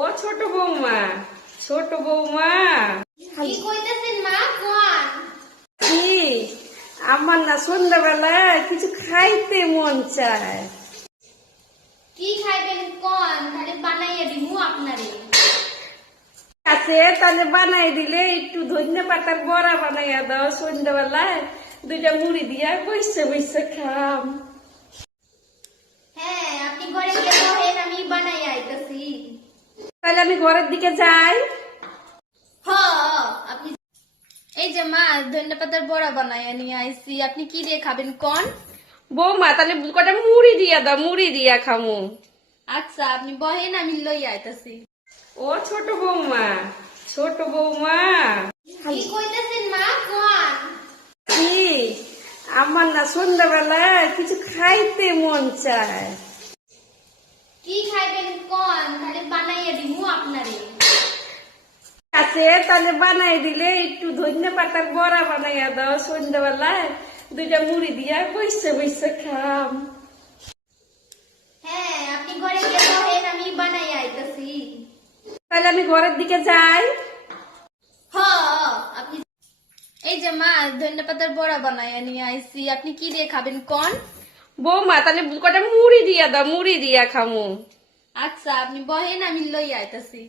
ও ছোট বৌমা, ছোট বৌমা। কি কইতেছেন মা? কোন কি আমার না সন্ধ্যাবেলা কিছু খাইতে মন চায়। কি খাইবেন? কোন তাহলে বানাইয়া দিমু আপনারে। আছে তাহলে বানাই দিলে একটু ধন্য পাতার বড়া বানাইয়া দাও, সন্ধ্যাবেলায় দুইটা মুড়ি দিয়া বসে বসে খাম। হ্যাঁ, আপনি ঘরে গিয়ে বহেন, আমি বানাইয়া আইতাছি। তাহলে আমি ঘরের দিকে যাই। হ, আপনি এই যে মা ধন্যপাতার বড়া বানাইয়া নিয়ে আইছি, আপনি কি দিয়ে খাবেন কোন? বৌমা তাহলে কটা মুড়ি দিয়া দাও, মুড়ি দিয়া খামু। আচ্ছা, আপনি বহেন, আমি লইয়া আইতাছি। ও ছোট বৌমা, ছোট বৌমা। কি কইতেছেন মা? কোন কি আমার না সন্ধ্যাবেলা কিছু খাইতে মন চায়। কি খাইবেন? কোন তাহলে বানাইয়া দিমু আপনারে। আছে তাহলে বানাই দিলে একটু ধন্য পাতার বড়া বানাইয়া দাও, সন্ধ্যাবেলায় দুইটা মুড়ি দিয়া বসে বসে খাম। হ্যাঁ, আপনি ঘরে গিয়ে বহেন, আমি বানাইয়া আইতাছি। তাহলে আমি ঘরের দিকে যাই। হ, আপনি এই যে মা ধন্যপাতার বড়া বানাইয়া নিয়ে আইছি, আপনি কি দিয়ে খাবেন কোন? বৌমা তাহলে কটা মুড়ি দিয়া দাও, মুড়ি দিয়া খামু। আচ্ছা, আপনি বহেন, আমি লইয়া আইতাছি।